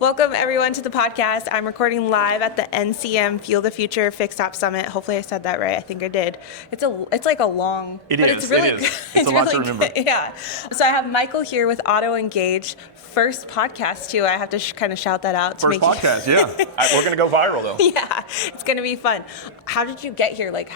Welcome everyone to the podcast. I'm recording live at the NCM Fuel the Future Fixed Op Summit. Hopefully I said that right. I think I did. It's like a long, but is. It's really it's a lot really to remember. Good. Yeah. So I have Michael here with Auto Engage. First podcast too. I have to kind of shout that out. First podcast, yeah. We're going to go viral though. Yeah, it's going to be fun. How did you get here? Like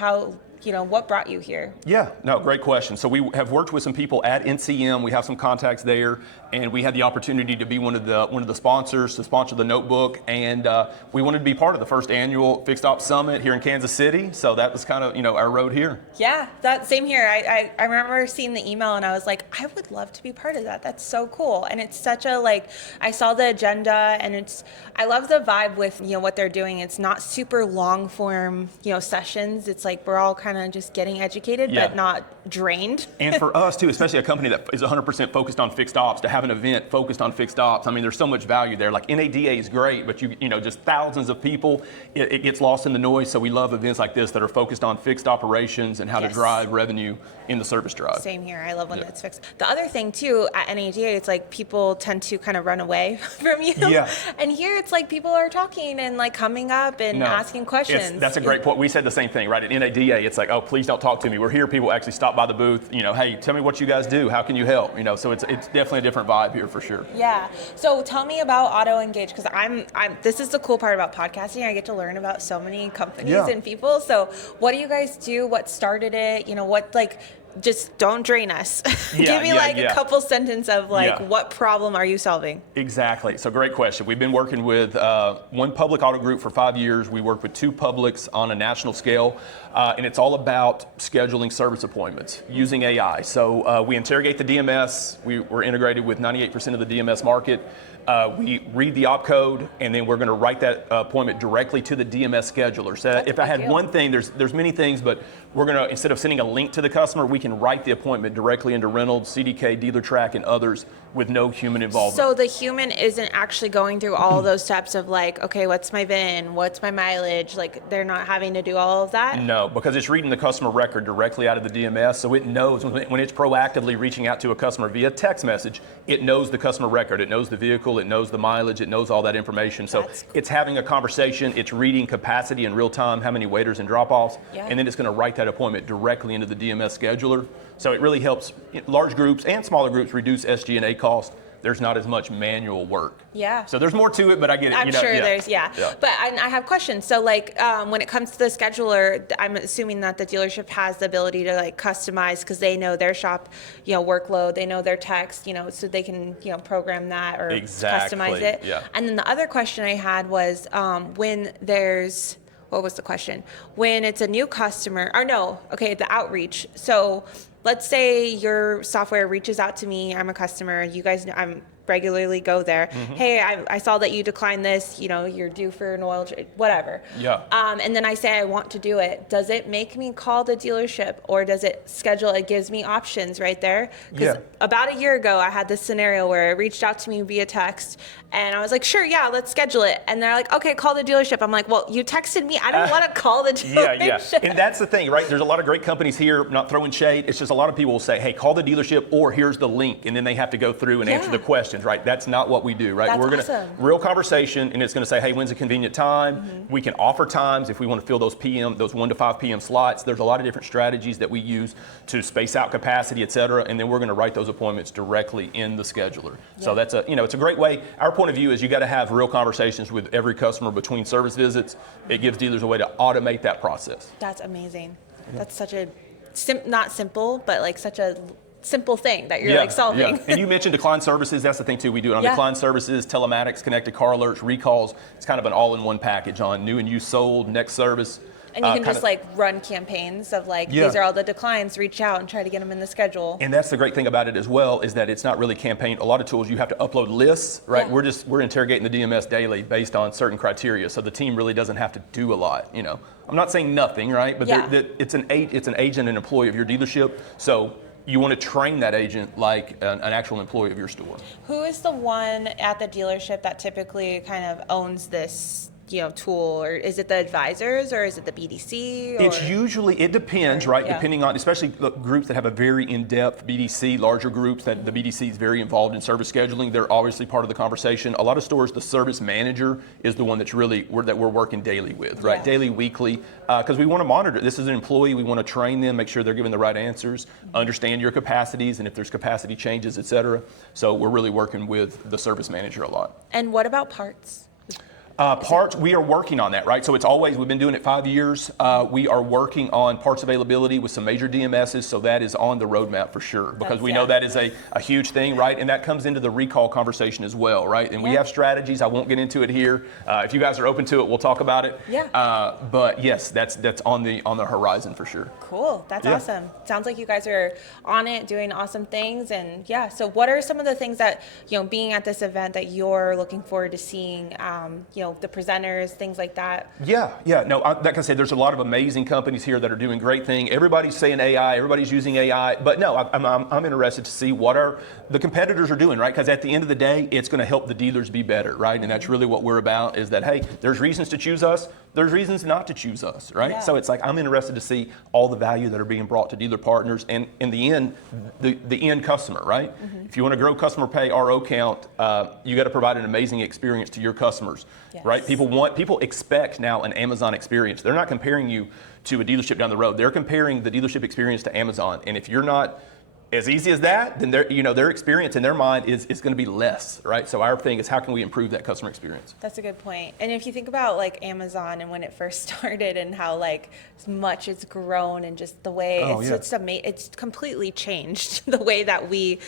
what brought you here? Yeah, no, great question. So we have worked with some people at NCM. We have some contacts there, and we had the opportunity to be one of the sponsors to sponsor the notebook, and we wanted to be part of the first annual Fixed Ops Summit here in Kansas City. So that was kind of our road here. Yeah, that same here. I remember seeing the email and I was like, I would love to be part of that. That's so cool. And it's such a I saw the agenda, and I love the vibe with what they're doing. It's not super long form sessions. It's like we're all kind of just getting educated, but not drained. And for us too, especially a company that is 100% focused on fixed ops, to have an event focused on fixed ops, I mean, there's so much value there. Like NADA is great, but just thousands of people, it gets lost in the noise. So we love events like this that are focused on fixed operations and how to drive revenue in the service drive. Same here. I love when it's fixed. The other thing too, at NADA, it's like people tend to kind of run away from you. Yeah. And here it's like people are talking and coming up and asking questions. That's a great point. We said the same thing, right? At NADA, it's like, oh, please don't talk to me. We're here. People actually stop by the booth. Hey, tell me what you guys do. How can you help? So it's definitely a different vibe here for sure. Yeah. So tell me about Auto Engage, because this is the cool part about podcasting. I get to learn about so many companies and people. So what do you guys do? What started it? Just don't drain us. Give me a couple sentences of what problem are you solving? Exactly. So great question. We've been working with one public auto group for 5 years. We work with two publics on a national scale, and it's all about scheduling service appointments using AI. So we interrogate the DMS. We're integrated with 98% of the DMS market. We read the op code, and then we're going to write that appointment directly to the DMS scheduler. So if I had one thing, there's many things, but we're going to, instead of sending a link to the customer, we can write the appointment directly into Reynolds, CDK, DealerTrack, and others with no human involvement. So the human isn't actually going through all of those steps of okay, what's my VIN, what's my mileage? They're not having to do all of that? No, because it's reading the customer record directly out of the DMS, so it knows when it's proactively reaching out to a customer via text message, it knows the customer record, it knows the vehicle, it knows the mileage, it knows all that information. So it's having a conversation, it's reading capacity in real time, how many waiters and drop-offs, and then it's going to write that appointment directly into the DMS scheduler. So it really helps large groups and smaller groups reduce SG&A cost. There's not as much manual work. Yeah. So there's more to it, but I get it. I'm sure there's, But I have questions. So when it comes to the scheduler, I'm assuming that the dealership has the ability to customize, because they know their shop, workload, they know their text, so they can, program that or customize it. Yeah. And then the other question I had was what was the question? When it's a new customer, the outreach. So let's say your software reaches out to me, I'm a customer, you guys know I'm regularly go there. Mm-hmm. Hey, I saw that you declined this, you're due for an oil change, whatever. Yeah. And then I say I want to do it. Does it make me call the dealership, or does it schedule? It gives me options right there. Because about a year ago, I had this scenario where it reached out to me via text, and I was like, sure, let's schedule it. And they're like, okay, call the dealership. I'm like, well, you texted me. I don't want to call the dealership. And that's the thing, right? There's a lot of great companies here, not throwing shade. It's just a lot of people will say, hey, call the dealership, or here's the link. And then they have to go through and answer the questions, right? That's not what we do, right? We're gonna real conversation, and it's gonna say, hey, when's a convenient time? Mm-hmm. We can offer times if we want to fill those 1 to 5 p.m. slots. There's a lot of different strategies that we use to space out capacity, et cetera, and then we're gonna write those appointments directly in the scheduler. Yeah. So that's it's a great way. Our point of view is you gotta have real conversations with every customer between service visits. It gives dealers a way to automate that process. That's amazing. Mm-hmm. That's such a, not simple, but such a simple thing that you're solving. Yeah. And you mentioned decline services. That's the thing too. We do it on decline services, telematics, connected car alerts, recalls. It's kind of an all-in-one package on new and used sold, next service. And you can just run campaigns of these are all the declines, reach out and try to get them in the schedule. And that's the great thing about it as well, is that it's not really campaign. A lot of tools you have to upload lists, right? Yeah. We're interrogating the DMS daily based on certain criteria. So the team really doesn't have to do a lot, I'm not saying nothing, right? But it's an agent and employee of your dealership. So you want to train that agent like an actual employee of your store. Who is the one at the dealership that typically kind of owns this, tool, or is it the advisors, or is it the BDC? Or? It's usually, it depends, right? Yeah. Depending on, especially the groups that have a very in-depth BDC, larger groups that the BDC is very involved in service scheduling, they're obviously part of the conversation. A lot of stores, the service manager is the one that's really, that we're working daily with, right? Yeah. Daily, weekly, because we want to monitor. This is an employee, we want to train them, make sure they're giving the right answers, understand your capacities, and if there's capacity changes, et cetera. So we're really working with the service manager a lot. And what about parts? Parts, we are working on that, right? So it's always, we've been doing it 5 years. We are working on parts availability with some major DMSs, so that is on the roadmap for sure, because we know that is a huge thing, right? And that comes into the recall conversation as well, right? And we have strategies. I won't get into it here. If you guys are open to it, we'll talk about it. Yeah. But yes, that's on the horizon for sure. Cool. That's awesome. Sounds like you guys are on it, doing awesome things. And yeah, so what are some of the things that, being at this event, that you're looking forward to seeing, the presenters, things like that? Yeah. No, like I said, there's a lot of amazing companies here that are doing great things. Everybody's saying AI, everybody's using AI, but no, I'm interested to see what the competitors are doing, right? Because at the end of the day, it's going to help the dealers be better, right? And that's really what we're about, is that, hey, there's reasons to choose us, there's reasons not to choose us, right? Yeah. So it's like, I'm interested to see all the value that are being brought to dealer partners, and in the end, the end customer, right? Mm-hmm. If you want to grow customer pay, RO count, you got to provide an amazing experience to your customers, right? People expect now an Amazon experience. They're not comparing you to a dealership down the road. They're comparing the dealership experience to Amazon, and if you're not as easy as that, then their experience in their mind is going to be less, right? So our thing is, how can we improve that customer experience? That's a good point. And if you think about like Amazon and when it first started, and how like much it's grown, and just the way it's completely changed the way that we,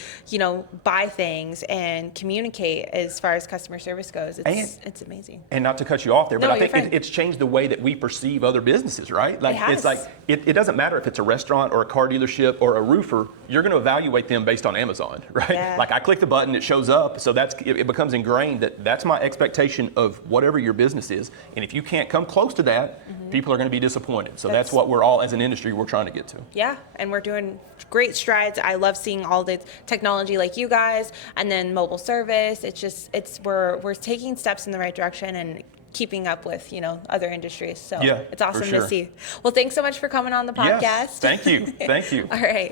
buy things and communicate as far as customer service goes. It's amazing. And not to cut you off there, but No, I think it's changed the way that we perceive other businesses, right? Like, it's like, it doesn't matter if it's a restaurant or a car dealership or a roofer, you're going to evaluate them based on Amazon, right? Yeah. Like, I click the button, it shows up, so it becomes ingrained that's my expectation of whatever your business is. And if you can't come close to that, people are going to be disappointed. So that's what we're all, as an industry, we're trying to get to. Yeah, and we're doing great strides. I love seeing all the technology like you guys, and then mobile service. We're taking steps in the right direction and keeping up with other industries. So it's awesome to see. Well, thanks so much for coming on the podcast. Yes, thank you. All right.